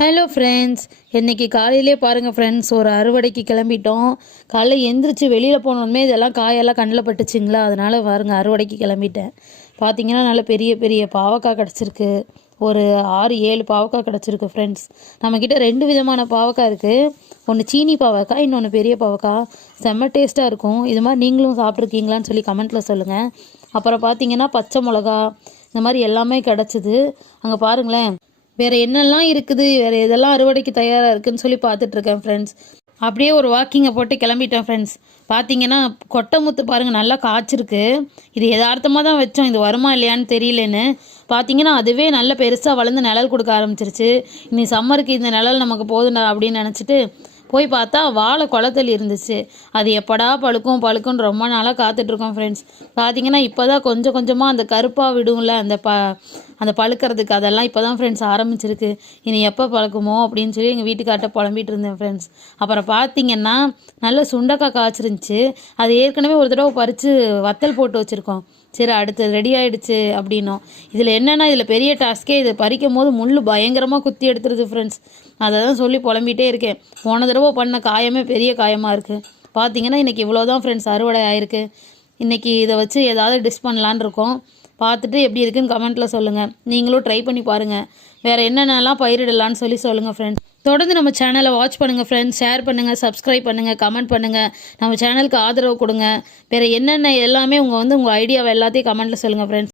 Hello friends, இன்றைக்கி காலையிலே பாருங்கள் ஃப்ரெண்ட்ஸ், ஒரு அறுவடைக்கு கிளம்பிட்டோம். காலைல எந்திரிச்சு வெளியில் போனோமே இதெல்லாம் காயெல்லாம் கண்ணில் பட்டுச்சிங்களா, அதனால் பாருங்கள் அறுவடைக்கு கிளம்பிட்டேன். பார்த்தீங்கன்னா நல்ல பெரிய பெரிய பாவக்காய் கிடச்சிருக்கு. ஒரு 6-7 பாவக்காய் கிடச்சிருக்கு ஃப்ரெண்ட்ஸ். நம்மக்கிட்ட 2 விதமான பாவக்காய் இருக்குது. ஒன்று சீனி பாவக்காய், இன்னொன்று பெரிய பாவக்காய். செம்ம டேஸ்ட்டாக இருக்கும். இது மாதிரி நீங்களும் சாப்பிட்ருக்கீங்களான்னு சொல்லி கமெண்ட்டில் சொல்லுங்கள். அப்புறம் பார்த்தீங்கன்னா பச்சை மிளகா, இந்த மாதிரி எல்லாமே கிடச்சிது. அங்கே பாருங்களேன், வேறு என்னெல்லாம் இருக்குது, வேறு எதெல்லாம் அறுவடைக்கு தயாராக இருக்குதுன்னு சொல்லி பார்த்துட்ருக்கேன் ஃப்ரெண்ட்ஸ். அப்படியே ஒரு வாக்கிங்கை போட்டு கிளம்பிட்டேன் ஃப்ரெண்ட்ஸ். பார்த்தீங்கன்னா கொட்டை முத்து பாருங்கள் நல்லா காய்ச்சிருக்கு. இது யதார்த்தமாக தான் வச்சோம், இது வருமா இல்லையான்னு தெரியலன்னு. பார்த்தீங்கன்னா அதுவே நல்ல பெருசாக வளர்ந்து நிழல் கொடுக்க ஆரம்பிச்சிருச்சு. இனி சம்மருக்கு இந்த நிழல் நமக்கு போதுண்டா அப்படின்னு நினச்சிட்டு போய் பார்த்தா வாழை குளத்தல் இருந்துச்சு. அது எப்படா பழுக்கும்னு ரொம்ப நாளாக காத்துட்ருக்கோம் ஃப்ரெண்ட்ஸ். பார்த்தீங்கன்னா இப்போ தான் கொஞ்சம் கொஞ்சமாக அந்த கருப்பாக விடும்ல அந்த பழுக்கிறதுக்கு, அதெல்லாம் இப்போ தான் ஃப்ரெண்ட்ஸ் ஆரம்பிச்சிருக்கு. இனி எப்போ பழுக்குமோ அப்படின்னு சொல்லி எங்கள் வீட்டுக்கார்ட்ட புலம்பிகிட்டு இருந்தேன் ஃப்ரெண்ட்ஸ். அப்புறம் பார்த்தீங்கன்னா நல்ல சுண்டக்காய் காய்ச்சிருந்துச்சு. அது ஏற்கனவே ஒரு தடவை பறித்து வத்தல் போட்டு வச்சுருக்கோம். சரி அடுத்து ரெடி ஆகிடுச்சு அப்படின்னோம். இதில் என்னென்னா, இதில் பெரிய டாஸ்க்கே, இதை பறிக்கும் போது முள் பயங்கரமாக குத்தி எடுத்துருது ஃப்ரெண்ட்ஸ். அதை தான் சொல்லி புலம்பிகிட்டே இருக்கேன். போன தடவை பண்ண காயமே பெரிய காயமாக இருக்குது. பார்த்தீங்கன்னா இன்றைக்கி இவ்வளோ தான் ஃப்ரெண்ட்ஸ் அறுவடை ஆயிருக்கு. இன்றைக்கி இதை வச்சு ஏதாவது டிஷ் பண்ணலான்னு இருக்கோம். பார்த்துட்டு எப்படி இருக்குன்னு கமெண்ட்டில் சொல்லுங்கள். நீங்களும் ட்ரை பண்ணி பாருங்கள். வேறு என்னென்னலாம் பயிரிடலான்னு சொல்லி சொல்லுங்கள் ஃப்ரெண்ட்ஸ். தொடர்ந்து நம்ம சேனலை வாட்ச் பண்ணுங்கள் ஃப்ரெண்ட்ஸ். ஷேர் பண்ணுங்கள், சப்ஸ்கிரைப் பண்ணுங்கள், கமெண்ட் பண்ணுங்கள். நம்ம சேனலுக்கு ஆதரவு கொடுங்க. வேறு என்னென்ன எல்லாமே உங்கள் ஐடியாவை எல்லாத்தையும் கமெண்ட்டில் சொல்லுங்கள் ஃப்ரெண்ட்ஸ்.